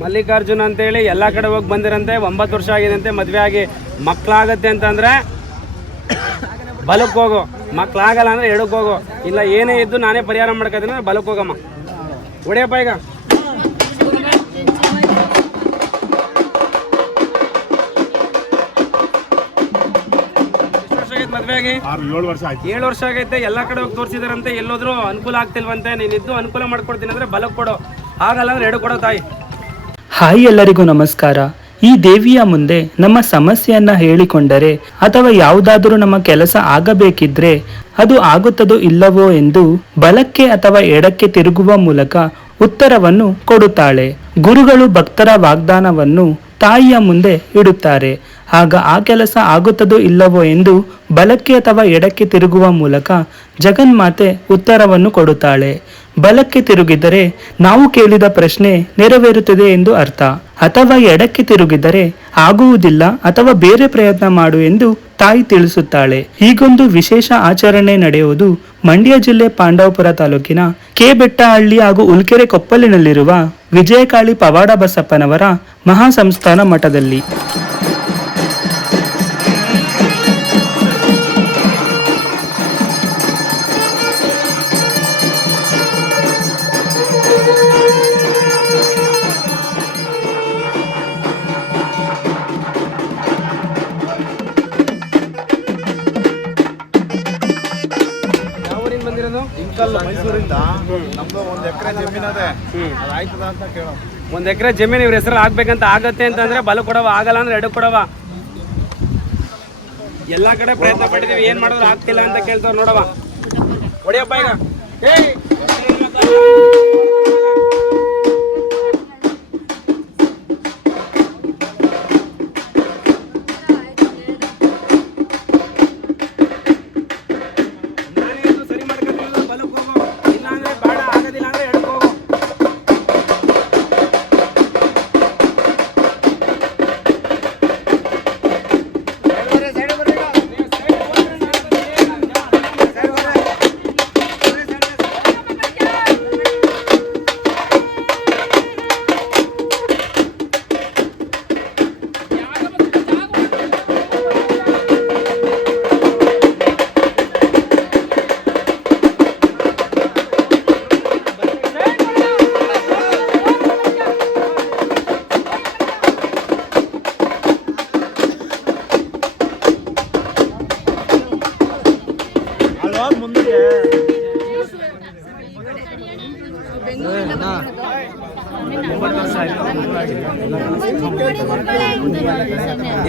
ಮಲ್ಲಿಕಾರ್ಜುನ್ ಅಂತೇಳಿ ಎಲ್ಲ ಕಡೆ ಹೋಗಿ ಬಂದಿರಂತೆ, 9 ವರ್ಷ ಆಗಿದಂತೆ, ಮದುವೆ ಆಗಿ ಮಕ್ಕಳಾಗತ್ತೆ ಅಂತಂದರೆ ಬಲಕ್ಕೆ ಹೋಗು, ಮಕ್ಕಳಾಗಲ್ಲ ಅಂದರೆ ಎಡಕ್ಕೆ ಹೋಗು, ಇಲ್ಲ ಏನೇ ಇದ್ದು ನಾನೇ ಪರಿಹಾರ ಮಾಡ್ಕೊತೀನಿ ಅಂದ್ರೆ ಬಲಕ್ಕೆ ಹೋಗಮ್ಮ. ಹೊಡಿಯಪ್ಪ ಈಗ. ಮದುವೆ ಆಗಿ 7 ವರ್ಷ ಆಗೈತೆ. ಎಲ್ಲ ಕಡೆ ಹೋಗಿ ತೋರಿಸಿದಾರಂತೆ, ಎಲ್ಲೋದ್ರೂ ಅನುಕೂಲ ಆಗ್ತಿಲ್ವಂತೆ. ನೀನಿದ್ದು ಅನುಕೂಲ ಮಾಡ್ಕೊಡ್ತೀನಿ ಅಂದರೆ ಬಲಕ್ಕೆ ಕೊಡು, ಆಗಲ್ಲ ಅಂದರೆ ಎಡು ಕೊಡೋ ತಾಯಿ. ಹಾಯ್, ಎಲ್ಲರಿಗೂ ನಮಸ್ಕಾರ. ಈ ದೇವಿಯ ಮುಂದೆ ನಮ್ಮ ಸಮಸ್ಯೆಯನ್ನ ಹೇಳಿಕೊಂಡರೆ ಅಥವಾ ಯಾವುದಾದರೂ ನಮ್ಮ ಕೆಲಸ ಆಗಬೇಕಿದ್ರೆ ಅದು ಆಗುತ್ತದೋ ಇಲ್ಲವೋ ಎಂದು ಬಲಕ್ಕೆ ಅಥವಾ ಎಡಕ್ಕೆ ತಿರುಗುವ ಮೂಲಕ ಉತ್ತರವನ್ನು ಕೊಡುತ್ತಾಳೆ. ಗುರುಗಳು ಭಕ್ತರ ವಾಗ್ದಾನವನ್ನು ತಾಯಿಯ ಮುಂದೆ ಇಡುತ್ತಾರೆ. ಆಗ ಆ ಕೆಲಸ ಆಗುತ್ತದೋ ಇಲ್ಲವೋ ಎಂದು ಬಲಕ್ಕೆ ಅಥವಾ ಎಡಕ್ಕೆ ತಿರುಗುವ ಮೂಲಕ ಜಗನ್ಮಾತೆ ಉತ್ತರವನ್ನು ಕೊಡುತ್ತಾಳೆ. ಬಲಕ್ಕೆ ತಿರುಗಿದರೆ ನಾವು ಕೇಳಿದ ಪ್ರಶ್ನೆ ನೆರವೇರುತ್ತದೆ ಎಂದು ಅರ್ಥ, ಅಥವಾ ಎಡಕ್ಕೆ ತಿರುಗಿದರೆ ಆಗುವುದಿಲ್ಲ ಅಥವಾ ಬೇರೆ ಪ್ರಯತ್ನ ಮಾಡು ಎಂದು ತಾಯಿ ತಿಳಿಸುತ್ತಾಳೆ. ಹೀಗೊಂದು ವಿಶೇಷ ಆಚರಣೆ ನಡೆಯುವುದು ಮಂಡ್ಯ ಜಿಲ್ಲೆ ಪಾಂಡವಪುರ ತಾಲೂಕಿನ ಕೆ ಬೆಟ್ಟಹಳ್ಳಿ ಹಾಗೂ ಉಲ್ಕೆರೆ ಕೊಪ್ಪಲಿನಲ್ಲಿರುವ ವಿಜಯಕಾಳಿ ಪವಾಡ ಬಸಪ್ಪನವರ ಮಹಾಸಂಸ್ಥಾನ ಮಠದಲ್ಲಿ. ಮೈಸೂರಿಂದ ನಮ್ದು 1 ಎಕರೆ ಜಮೀನು ಅದೇ, ಆಯ್ತದ ಅಂತ ಕೇಳೋ. 1 ಎಕರೆ ಜಮೀನು ಇವ್ರ ಹೆಸರು ಆಗ್ಬೇಕಂತ ಆಗತ್ತೆ ಅಂತಂದ್ರೆ ಬಲ ಕೊಡವ, ಆಗಲ್ಲ ಅಂದ್ರೆ ಎಡು ಕೊಡವ. ಎಲ್ಲಾ ಕಡೆ ಪ್ರಯತ್ನ ಪಟ್ಟಿದೀವಿ, ಏನ್ ಮಾಡಿದ್ರು ಆಗ್ತಿಲ್ಲ ಅಂತ ಕೇಳ್ತಾವ ನೋಡವ. ಹೊಡಿಯಪ್ಪ ಈಗ.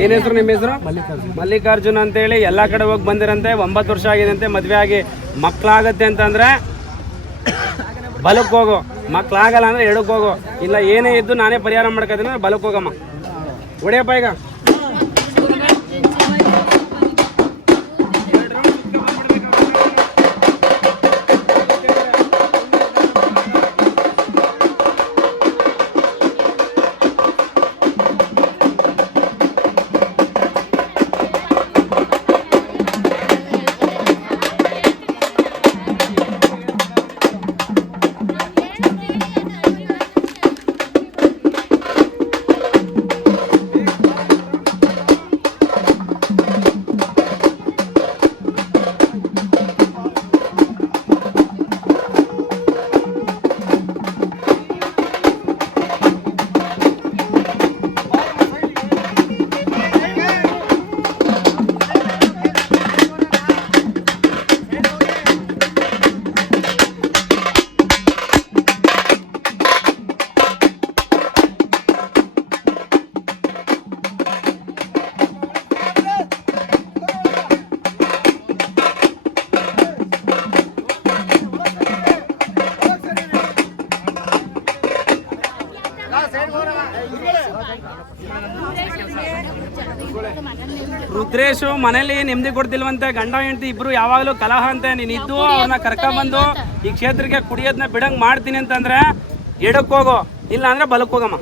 ಏನ್ ಹೆಸರು ನಿಮ್ಮ ಹೆಸರು? ಮಲ್ಲಿಕಾರ್ಜುನ್ ಅಂತೇಳಿ ಎಲ್ಲ ಕಡೆ ಹೋಗಿ ಬಂದಿರಂತೆ, 9 ವರ್ಷ ಆಗಿದಂತೆ, ಮದುವೆ ಆಗಿ ಮಕ್ಕಳಾಗತ್ತೆ ಅಂತಂದ್ರೆ ಬಲಕ್ಕೆ ಹೋಗು, ಮಕ್ಕಳಾಗಲ್ಲ ಅಂದ್ರೆ ಎಡಕ್ಕೆ ಹೋಗು, ಇಲ್ಲ ಏನೇ ಇದ್ದು ನಾನೇ ಪರಿಹಾರ ಮಾಡ್ಕೊತೀನಿ ಅಂದ್ರೆ ಬಲಕ್ಕೆ ಹೋಗಮ್ಮ. ಹೊಡಿಯಪ್ಪ ಈಗ. ರುದ್ರೇಶು ಮನೇಲಿ ನೆಮ್ಮದಿ ಕೊಡ್ತಿಲ್ವಂತೆ, ಗಂಡ ಹೆಂಡತಿ ಇಬ್ರು ಯಾವಾಗಲೂ ಕಲಹ ಅಂತೆ. ನೀನಿದ್ದು ಅವ್ರನ್ನ ಕರ್ಕೊಂಡ್ಬಂದು ಈ ಕ್ಷೇತ್ರಕ್ಕೆ ಕುಡಿಯೋದನ್ನ ಬಿಡಂಗ್ ಮಾಡ್ತೀನಿ ಅಂತಂದ್ರೆ ಎಡಕ್ಕೆ ಹೋಗೋ, ಇಲ್ಲ ಅಂದ್ರೆ ಬಲಕ್ಕೆ ಹೋಗಮ್ಮ.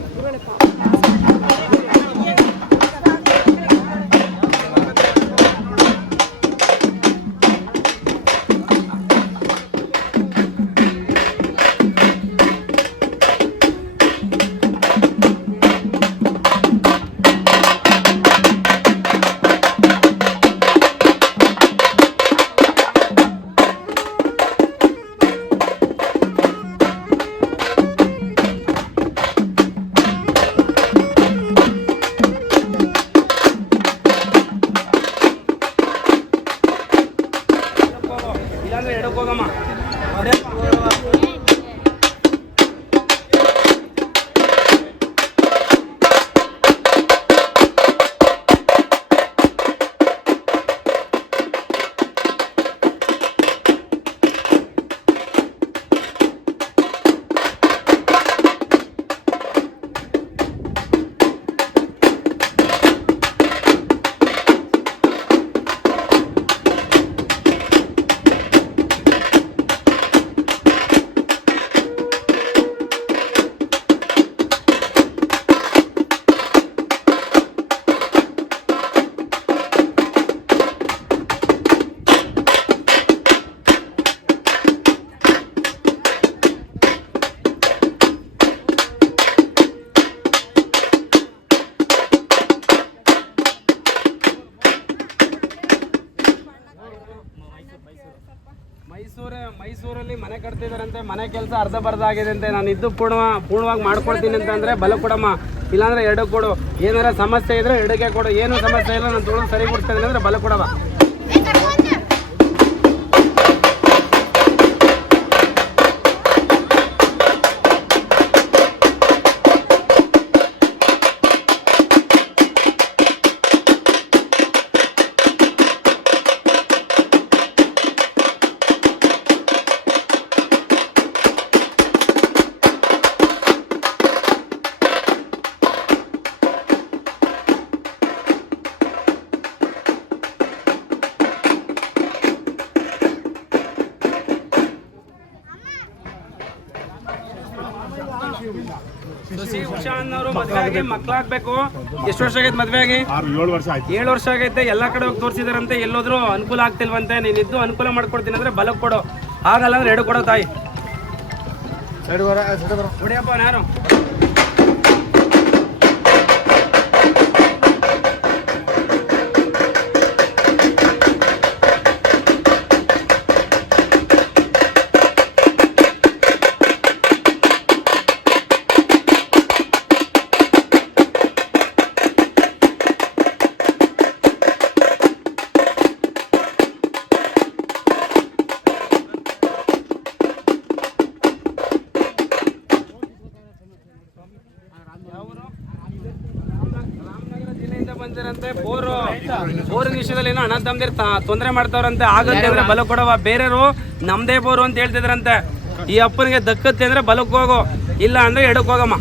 ಮೈಸೂರಲ್ಲಿ ಮನೆ ಕಟ್ತಿದಾರಂತೆ, ಮನೆ ಕೆಲಸ ಅರ್ಧ ಬರ್ಧ ಆಗಿದೆ ಅಂತೆ. ನಾನು ಇದ್ದು ಪೂರ್ಣವಾಗಿ ಮಾಡ್ಕೊಡ್ತೀನಿ ಅಂತ ಅಂದ್ರೆ ಬಲ ಕೊಡಮ್ಮ, ಇಲ್ಲಾಂದ್ರೆ ಎರಡು ಕೊಡು. ಏನಾರ ಸಮಸ್ಯೆ ಇದ್ರೆ ಎರಡಕ್ಕೆ ಕೊಡು, ಏನು ಸಮಸ್ಯೆ ಇಲ್ಲ ನಾನು ತೊಗೊಂಡು ಸರಿ ಕೊಡ್ತೇನೆ ಅಂದ್ರೆ ಬಲ ಕೊಡವ. ಸುಸಿ ಉಷಾ ಅನ್ನೋರು ಮದ್ವೆ ಆಗಿ ಮಕ್ಳಾಗ್ಬೇಕು. ಎಷ್ಟು ವರ್ಷ ಆಗೈತೆ ಮದ್ವೆ ಆಗಿ? 7 ವರ್ಷ ಆಯ್ತು. 7 ವರ್ಷ ಆಗೈತೆ. ಎಲ್ಲಾ ಕಡೆ ಹೋಗಿ ತೋರಿಸಿದಾರಂತೆ, ಎಲ್ಲೋದ್ರು ಅನುಕೂಲ ಆಗ್ತಿಲ್ವಂತೆ. ನೀನಿದ್ದು ಅನುಕೂಲ ಮಾಡ್ಕೊಡ್ತೀನಿ ಅಂದ್ರೆ ಬಲಕ್ ಕೊಡು, ಆಗಲ್ಲ ಅಂದ್ರೆ ಎರಡು ಕೊಡೋ ತಾಯಿ. ಹೊಡಿಯಪ್ಪ ಯಾರು ರಾಮನಗರ ಜಿಲ್ಲೆಯಿಂದ ಬಂದಿರಂತೆ. ಬೋರಿನ ವಿಷಯದಲ್ಲಿ ಏನೋ ಅಣ್ಣ ತಮ್ಮದಿರ್ ತೊಂದರೆ ಮಾಡ್ತಾವ್ರಂತೆ. ಆಗಂತೆ ಅಂದ್ರೆ ಬಲ ಕೊಡವ. ಬೇರೆಯವರು ನಮ್ದೇ ಬೋರು ಅಂತ ಹೇಳ್ತಿದ್ರಂತೆ. ಈ ಅಪ್ಪನಿಗೆ ದಕ್ಕತ್ತೆ ಅಂದ್ರೆ ಬಲಕ್ಕೆ ಹೋಗು, ಇಲ್ಲ ಅಂದ್ರೆ ಎಡಕ್ಕೆ ಹೋಗಮ್ಮ.